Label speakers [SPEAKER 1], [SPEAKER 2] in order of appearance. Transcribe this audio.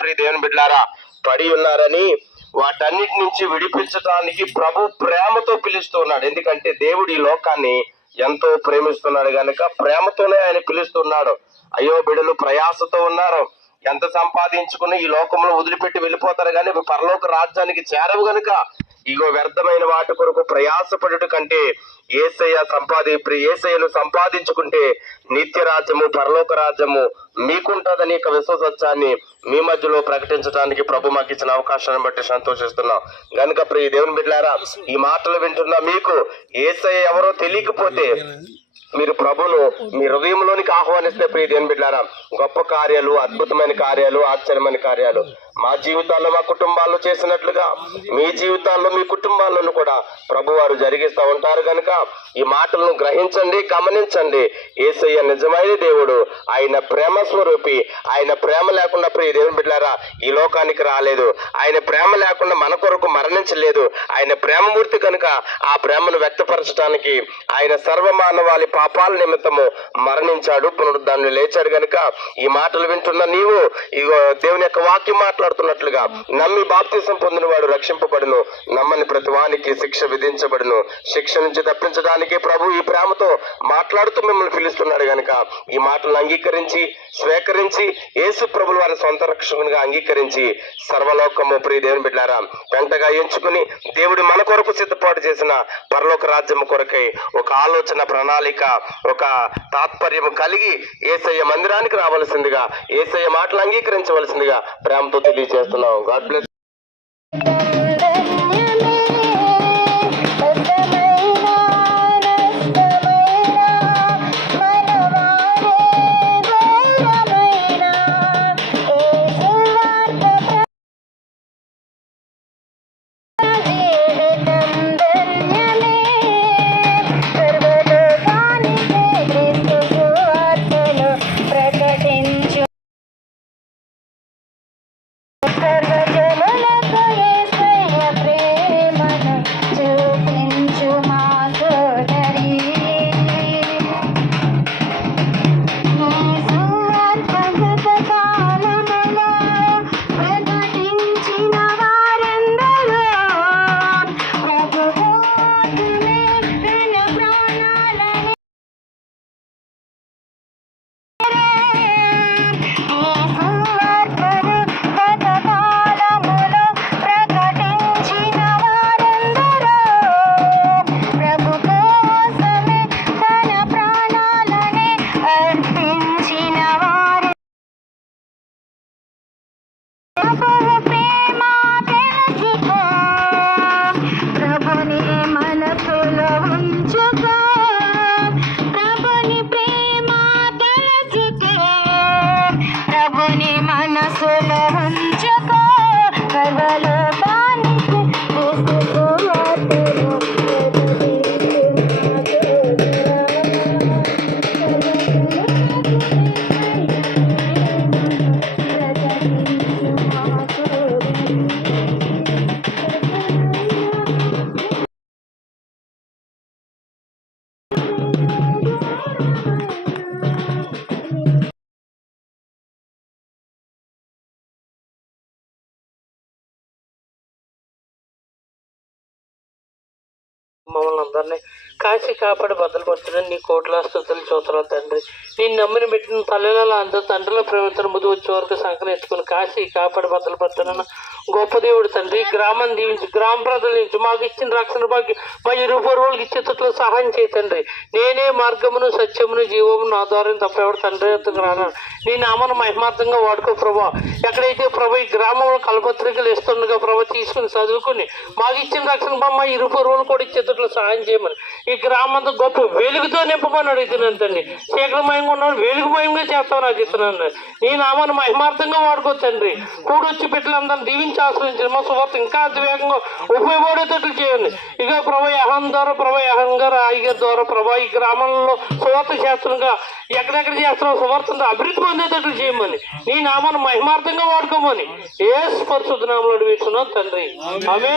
[SPEAKER 1] ప్రియ దేవుని బిడ్డారా పడి ఉన్నారని వాటన్నిటి నుంచి విడిపించడానికి ప్రభు ప్రేమతో పిలుస్తున్నాడు ఎందుకంటే దేవుడు ఈ లోకాన్ని ఎంతో ప్రేమిస్తున్నాడు కనుక ప్రేమతోనే ఆయన పిలుస్తున్నాడు అయ్యో బిడ్డలు ప్రయాసతో ఉన్నారు. ఎంత సంపాదించుకుని ఈ లోకంలో వదిలిపెట్టి వెళ్ళిపోతారు కానీ పరలోక రాజ్యానికి చేరవు గనుక ఇగో వ్యర్థమైన వాటి కొరకు ప్రయాసపడుట కంటే ఏసయ్య సంపాది ఏసయ్యను సంపాదించుకుంటే నిత్య రాజ్యము పరలోక రాజ్యము మీకుంటుందని యొక్క విశ్వసత్యాన్ని మీ మధ్యలో ప్రకటించడానికి ప్రభు మాకు ఇచ్చిన అవకాశాన్ని బట్టి సంతోషిస్తున్నాం. గనుక ప్రియ దేవుని బిడ్డారా ఈ మాటలు వింటున్న మీకు ఏసయ్య ఎవరో తెలియకపోతే మీరు ప్రభును మీ హృదయంలోనికి ఆహ్వానిస్తే ప్రియ దేవుని బిడ్డారా గొప్ప కార్యాలు అద్భుతమైన కార్యాలు ఆశ్చర్యమైన కార్యాలు మా జీవితాల్లో మా కుటుంబాల్లో చేసినట్లుగా మీ జీవితాల్లో మీ కుటుంబాల్లోనూ కూడా ప్రభు వారు జరిగిస్తూ ఉంటారు కనుక ఈ మాటలను గ్రహించండి గమనించండి. ఏసయ్య నిజమైన దేవుడు ఆయన ప్రేమ స్వరూపి ఆయన ప్రేమ లేకుండా ప్రియ దేవుని బిడ్డారా ఈ లోకానికి రాలేదు. ఆయన ప్రేమ లేకుండా మన కొరకు మరణించలేదు. ఆయన ప్రేమమూర్తి కనుక ఆ ప్రేమను వ్యక్తపరచడానికి ఆయన సర్వమానవాళి పాపాల నిమిత్తము మరణించాడు. పునరుద్ధాన్ని లేచాడు గనుక ఈ మాటలు వింటున్న నీవు ఇగో దేవుని యొక్క వాక్యం మాట్లాడుతున్నట్లుగా నమ్మి బాప్తిసం పొందిన వాడు రక్షింపబడును. నమ్మని ప్రతి వానికి శిక్ష విధించబడును. శిక్ష నుంచి తప్పించడానికి ప్రభు ఈ ప్రేమతో మాట్లాడుతూ మిమ్మల్ని పిలుస్తున్నాడు గనుక ఈ మాటలను అంగీకరించి స్వీకరించి యేసు ప్రభులు వారి సొంత రక్షకునిగా అంగీకరించి సర్వలోకము ప్రియ దేవుని బిడ్డారా వెంటగా ఎంచుకుని దేవుడు మన కొరకు సిద్ధపాటు చేసిన పరలోక రాజ్యము కొరకై ఒక ఆలోచన ప్రణాళిక ఒక తాత్పర్యము కలిగి ఏసయ్య మందిరానికి రావాల్సిందిగా ఏసయ్య మాటలు అంగీకరించవలసిందిగా ప్రేమతో తెలియజేస్తున్నాం. గాడ్ బ్లెస్
[SPEAKER 2] మమ్మల్ని అందరినీ కాచి కాపాడి భద్రపడుతున్న నీ కోట్ల స్థుతులు చూతరా తండ్రి? నేను నమ్మిన పెట్టిన తల్లిలో అందరూ తండ్రుల ప్రవర్తన ముందు వచ్చే వరకు సంకరించుకుని ఎత్తుకుని కాచి కాపాడి భద్రపడుతున్న గొప్ప దేవుడు తండ్రి. గ్రామాన్ని దీవించి గ్రామ ప్రజల నుంచి మాకు ఇచ్చిన రక్షణ భాగ్యం మా ఇరు పూర్వులకు ఇచ్చేటట్లు సహాయం చేయి తండ్రి. నేనే మార్గమును సత్యమును జీవమును నా ద్వారా తప్పెవడు తండ్రి ఎత్తుకు రాను. నీ నామను మహిమార్థంగా వాడుకో ప్రభా. ఎక్కడైతే ప్రభా ఈ గ్రామంలో కలపత్రికలు ఇస్తుండగా ప్రభా తీసుకుని చదువుకుని మాకు ఇచ్చిన రక్షణ మా ఇరు పూర్వులు కూడా ఇచ్చేటట్లు సహాయం చేయమని. ఈ గ్రామంతో గొప్ప వెలుగుతో నింపమని అడుగుతున్నాను తండ్రి. శీఘ్రమయంగా ఉన్నాడు వెలుగుమయంగా చేస్తామని అడుగుతున్నాను నీ నామాన్ని మహిమార్థంగా వాడుకో తండ్రి. కూడొచ్చి బిడ్డలందరినీ దీవించి ఆశ్రయించిన మా సువార్త ఇంకా అతివేగంగా ఉపయోగపడేటట్లు చేయండి. ఇక ప్రభా యహం ద్వారా ప్రభా యహం గారు ఆయిగ ద్వారా ప్రభా ఈ గ్రామంలో సువార్త చేస్తుండగా ఎక్కడెక్కడ చేస్తున్నాం సువార్తను అభివృద్ధి పొందేటట్లు చేయమని నీ నామాన్ని మహిమార్థంగా వాడుకోమని ఏ స్పర్శుద్ధ నామంలో అడుగుతున్నాం తండ్రి. ఆమె